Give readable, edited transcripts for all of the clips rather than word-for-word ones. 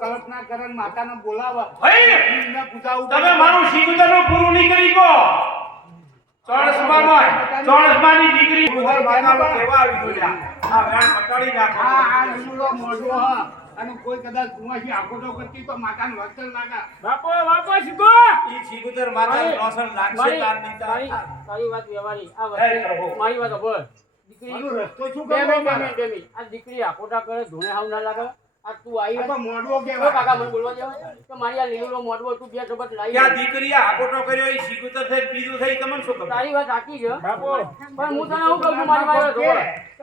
કલ્પના કરે માતાને બોલાવા તમે મારું શિવતરનું પૂરું નહીં કરી કો ચોરસમાની દીકરી ઉહર માતાનો કેવા આવી ગયો આ વેણ પટાડી નાખો આ લીલો મોઢો હા અને કોઈ કદાચ કુવાસી આકોટો કરતી તો માતાને વચન લાગા બાપો શીખો ઈ શિવતર માતાનું રોશન લાગશે તાર નહીં તારી વાત વ્યવહારી આ વાત મારી વાત બોલ દીકરી રસ્તો શું કરવો આ દીકરી આકોટા કરે ધોણે હાવ ના લાગે આ તું આવી તો મોઢો કે કાકા મને બોલવા દે તો મારી આ લીલો મોઢો તું બે સબત લાવી યા દીકરી આકોટો કર્યો ઈ શિવતર થઈ બીજું થઈ તમને શું ખબર તારી વાત સાચી છે બાપો પણ હું તને આવું કહું મારી વાત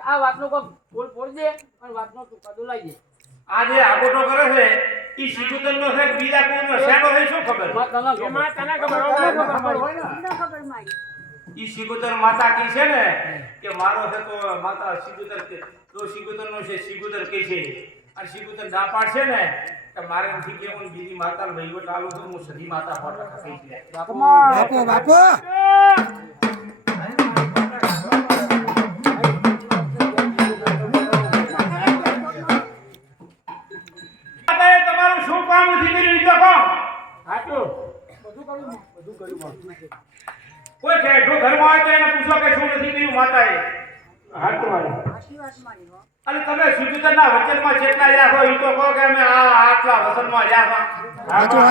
આ વાતનો કોઈ બોલ ફોડ દે અને વાતનો તું કદો લાવી દે આજે આકોટો કરે છે ઈ શિવતરનો છે બીજા કોઈનો શેનો થઈ શું ખબર એમાં તને ખબર હોય ને ઈ શિવતર માતા કી છે ને કે મારો છે તો માતા શિવતર કે તો શિવતરનો છે શિવતર કે છે આ શિવતર ના પાડશે ને કે મારે નથી કે હું બીજી માતા વહીવટ આલું તો હું સધી માતા પાડવા થઈ જાય બાપો તમારું શું કામ નથી કર્યું ઈ તો કહો હાચું બધું કર્યું કોઈ ઠેઠો ઘરમાં આવે તો એને પૂછો કે શું નથી કર્યું માતાએ હાચું મારી અને તમે શિવતરના વચનમાં જેટલા રહ્યા છો ઈ તો કહો કે અમે આટલા વચનમાં રહ્યા છો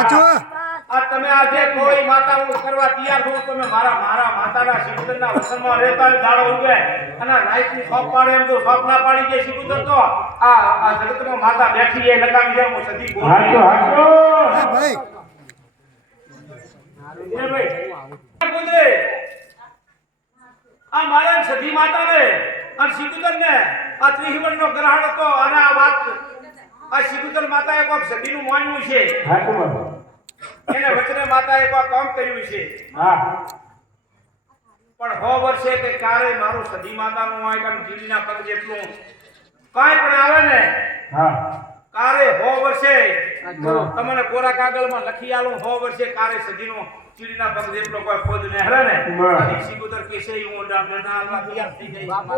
આ તમે આજે કોઈ માતા કરવા તૈયાર છો તમે મારા માતાના શિવતરના વચનમાં રહેતા દાડો ઉગે અને રાઈટની સોપ પાડે એમ તો સોપ ના પાડી કે શિવતર તો આ જગતમાં માતા બેઠી એ નકામી જાય હું સદી બોલ ભાઈ બોલે આ મારા સદી માતાને અને શિવતરને આ ત્રિહિવનનો ગ્રહણ હતો અને આ વાત આ શિવતર માતાએ કોક સદીનું માન્યું છે એને વચને માતાએ કોક કામ કર્યું છે પણ 100 વર્ષે કે કારે મારું સદી માતાનું હોય કે જીવીના પગ જેટલું કાંઈ પણ આવે ને કારે 100 વર્ષે તમને કોરા કાગળમાં લખી આલું 100 વર્ષે કારે સદીનો ચીડીના પગ જેટલો કોઈ પદ ને હરે ને આદી શિવતર કેસે હું ના હાલમાં તૈયાર થઈ ગઈ બાપો